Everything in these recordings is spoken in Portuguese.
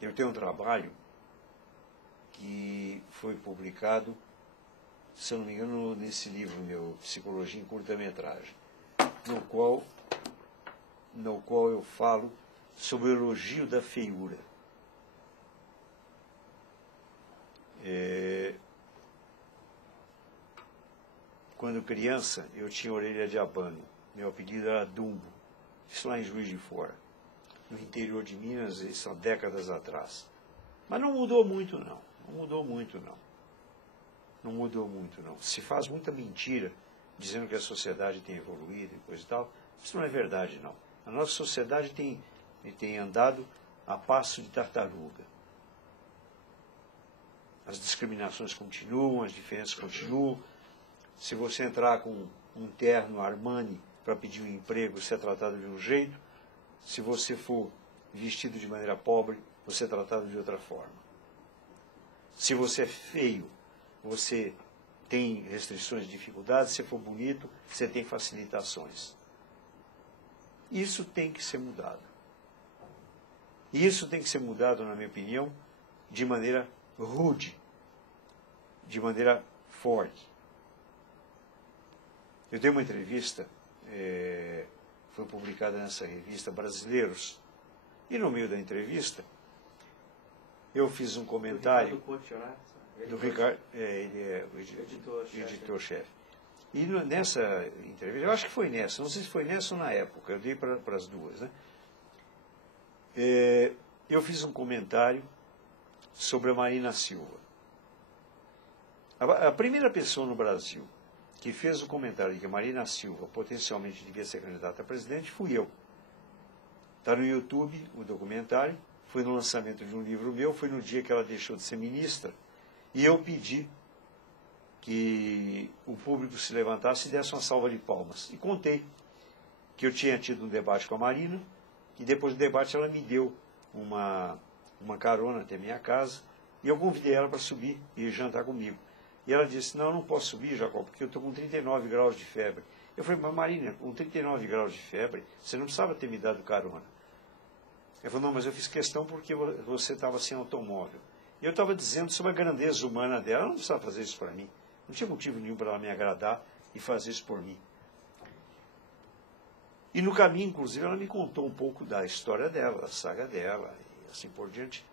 Eu tenho um trabalho que foi publicado, se eu não me engano, nesse livro meu, Psicologia em Curta-Metragem, no qual eu falo sobre o elogio da feiura. Quando criança, eu tinha orelha de abano. Meu apelido era Dumbo. Isso lá em Juiz de Fora, no interior de Minas, isso há décadas atrás. Mas não mudou muito, não. Não mudou muito, não. Não mudou muito, não. Se faz muita mentira dizendo que a sociedade tem evoluído e coisa e tal. Isso não é verdade, não. A nossa sociedade tem andado a passo de tartaruga. As discriminações continuam, as diferenças continuam. Se você entrar com um terno Armani para pedir um emprego, você é tratado de um jeito. Se você for vestido de maneira pobre, você é tratado de outra forma. Se você é feio, você tem restrições e dificuldades. Se for bonito, você tem facilitações. Isso tem que ser mudado. E isso tem que ser mudado, na minha opinião, de maneira rude, de maneira forte. Eu dei uma entrevista, foi publicada nessa revista Brasileiros, e no meio da entrevista eu fiz um comentário do Ricardo, ele é o editor-chefe. E nessa entrevista, eu acho que foi nessa, não sei se foi nessa ou na época, eu dei para as duas, né? Eu fiz um comentário sobre a Marina Silva. A primeira pessoa no Brasil que fez o comentário de que a Marina Silva potencialmente devia ser candidata a presidente fui eu. Está no YouTube o documentário, foi no lançamento de um livro meu, foi no dia que ela deixou de ser ministra, e eu pedi que o público se levantasse e desse uma salva de palmas. E contei que eu tinha tido um debate com a Marina, e depois do debate ela me deu uma carona até a minha casa, e eu convidei ela para subir e jantar comigo. E ela disse, não, eu não posso subir, Jacob, porque eu estou com 39 graus de febre. Eu falei, mas Marina, com 39 graus de febre, você não precisava ter me dado carona. Ela falou, não, mas eu fiz questão porque você estava sem automóvel. E eu estava dizendo sobre a grandeza humana dela, ela não precisava fazer isso para mim. Não tinha motivo nenhum para ela me agradar e fazer isso por mim. E no caminho, inclusive, ela me contou um pouco da história dela, da saga dela, e assim por diante.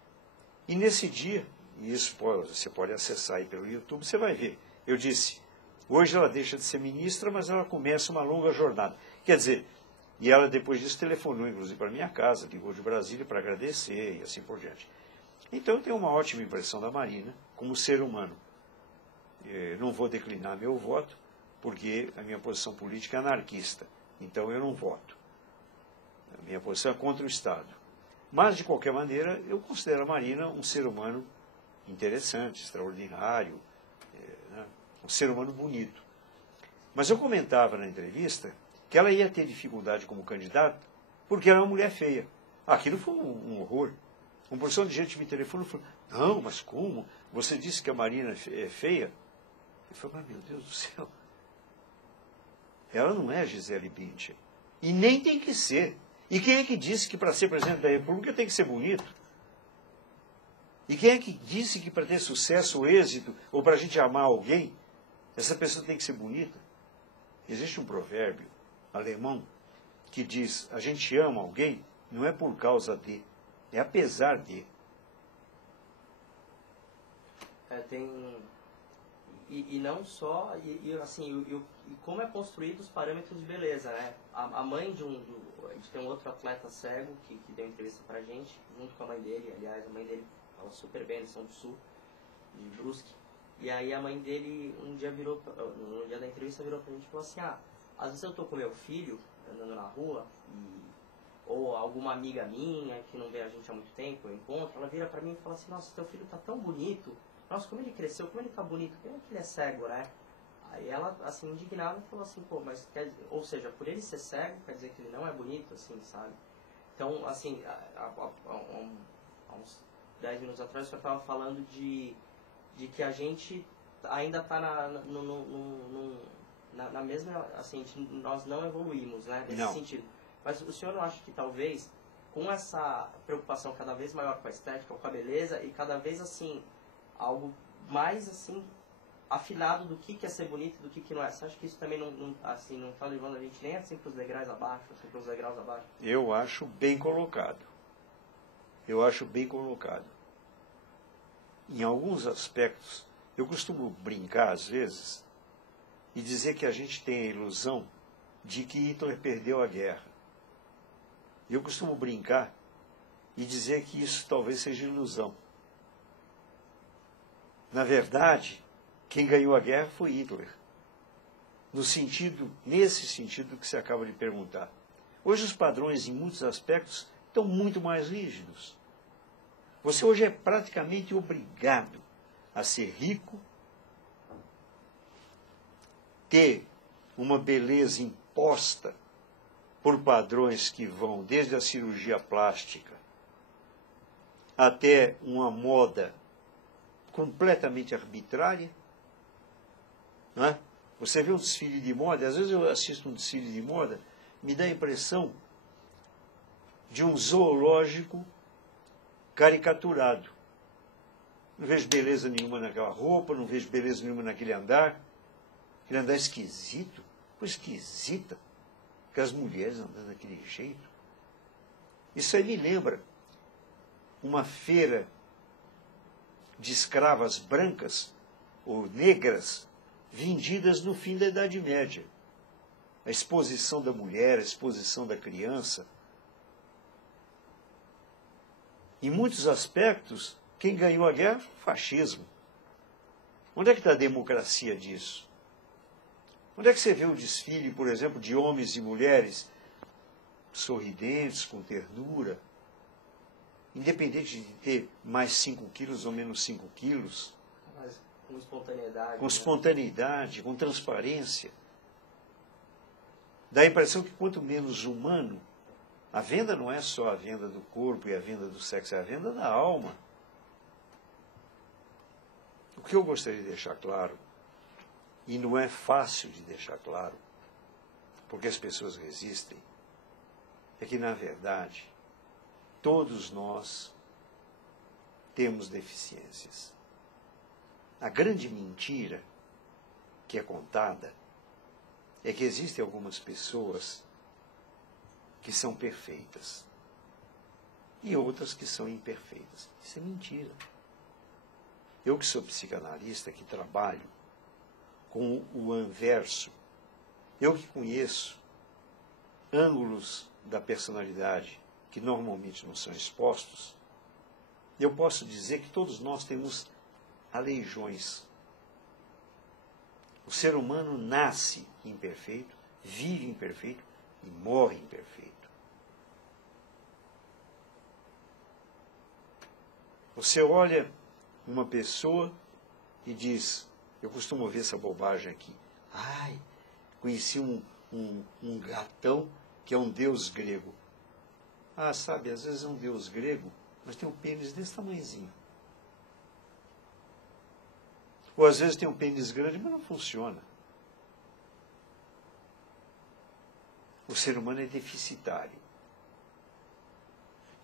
E nesse dia, e isso você pode acessar aí pelo YouTube, você vai ver. Eu disse, hoje ela deixa de ser ministra, mas ela começa uma longa jornada. Quer dizer, e ela depois disso telefonou, inclusive, para minha casa, ligou de Brasília para agradecer e assim por diante. Então eu tenho uma ótima impressão da Marina como ser humano. Não vou declinar meu voto, porque a minha posição política é anarquista. Então eu não voto. A minha posição é contra o Estado. Mas, de qualquer maneira, eu considero a Marina um ser humano interessante, extraordinário, né? Um ser humano bonito. Mas eu comentava na entrevista que ela ia ter dificuldade como candidata porque ela é uma mulher feia. Aquilo foi um horror. Uma porção de gente me telefonou e falou, não, mas como? Você disse que a Marina é feia? Eu falei, mas meu Deus do céu. Ela não é Gisele Bündchen. E nem tem que ser. E quem é que disse que para ser presidente da República tem que ser bonito? E quem é que disse que para ter sucesso ou êxito, ou para a gente amar alguém, essa pessoa tem que ser bonita? Existe um provérbio alemão que diz, a gente ama alguém não é por causa de, é apesar de. E não só, assim, e como é construído os parâmetros de beleza, né? A mãe a gente tem um outro atleta cego que deu entrevista pra gente, junto com a mãe dele, aliás, a mãe dele fala super bem, eles são do Sul, de Brusque. E aí a mãe dele, no dia da entrevista, virou pra gente e falou assim, às vezes eu tô com meu filho, andando na rua, ou alguma amiga minha, que não vê a gente há muito tempo, eu encontro, ela vira pra mim e fala assim, nossa, teu filho tá tão bonito, nossa, como ele cresceu, como ele tá bonito, como é que ele é cego, né? Aí ela, assim, indignada, falou assim, pô, mas ou seja, por ele ser cego, quer dizer que ele não é bonito, assim, sabe? Então, assim, há uns 10 minutos atrás, eu estava falando de que a gente ainda está na mesma, assim, nós não evoluímos, né, nesse sentido. Mas o senhor não acha que talvez com essa preocupação cada vez maior com a estética, com a beleza, e cada vez, assim, algo mais, assim, afinado do que é ser bonito e do que não é. Você acha que isso também não está levando a gente nem assim para os degraus abaixo, assim, para os degraus abaixo? Eu acho bem colocado. Eu acho bem colocado. Em alguns aspectos, eu costumo brincar, às vezes, e dizer que a gente tem a ilusão de que Hitler perdeu a guerra. Eu costumo brincar e dizer que isso talvez seja ilusão. Na verdade, quem ganhou a guerra foi Hitler. Nesse sentido que você acaba de perguntar. Hoje os padrões, em muitos aspectos, estão muito mais rígidos. Você hoje é praticamente obrigado a ser rico, ter uma beleza imposta por padrões que vão desde a cirurgia plástica até uma moda completamente arbitrária. Não é? Você vê um desfile de moda, às vezes eu assisto um desfile de moda, me dá a impressão de um zoológico caricaturado. Não vejo beleza nenhuma naquela roupa, não vejo beleza nenhuma naquele andar. Aquele andar esquisito, coisa esquisita. Que as mulheres andando daquele jeito. Isso aí me lembra uma feira de escravas brancas ou negras vendidas no fim da Idade Média. A exposição da mulher, a exposição da criança. Em muitos aspectos, quem ganhou a guerra foi o fascismo. Onde é que está a democracia disso? Onde é que você vê o desfile, por exemplo, de homens e mulheres sorridentes, com ternura, independente de ter mais 5 quilos ou menos 5 quilos? Mas com espontaneidade. Com espontaneidade, com transparência. Dá a impressão que quanto menos humano, a venda não é só a venda do corpo e a venda do sexo, é a venda da alma. O que eu gostaria de deixar claro, e não é fácil de deixar claro, porque as pessoas resistem, é que, na verdade, todos nós temos deficiências. A grande mentira que é contada é que existem algumas pessoas que são perfeitas e outras que são imperfeitas. Isso é mentira. Eu que sou psicanalista, que trabalho com o anverso, eu que conheço ângulos da personalidade que normalmente não são expostos, eu posso dizer que todos nós temos aleijões. O ser humano nasce imperfeito, vive imperfeito e morre imperfeito. Você olha uma pessoa e diz, eu costumo ver essa bobagem aqui, ai, conheci um gatão que é um deus grego. Ah, sabe, às vezes é um deus grego, mas tem um pênis desse tamanhozinho. Ou às vezes tem um pênis grande, mas não funciona. O ser humano é deficitário.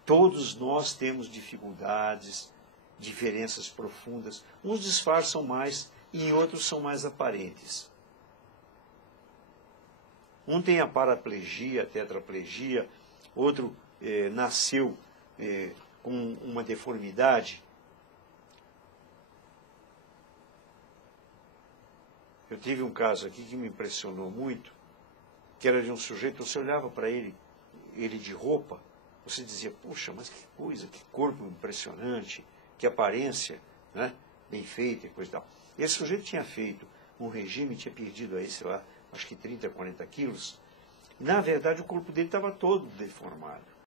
Todos nós temos dificuldades, diferenças profundas. Uns disfarçam mais e outros são mais aparentes. Um tem a paraplegia, a tetraplegia, outro nasceu com uma deformidade. Eu tive um caso aqui que me impressionou muito, que era de um sujeito, você olhava para ele de roupa, você dizia, puxa, mas que coisa, que corpo impressionante, que aparência, né, bem feita e coisa e tal. Esse sujeito tinha feito um regime, tinha perdido aí, sei lá, acho que 30, 40 quilos. Na verdade, o corpo dele estava todo deformado.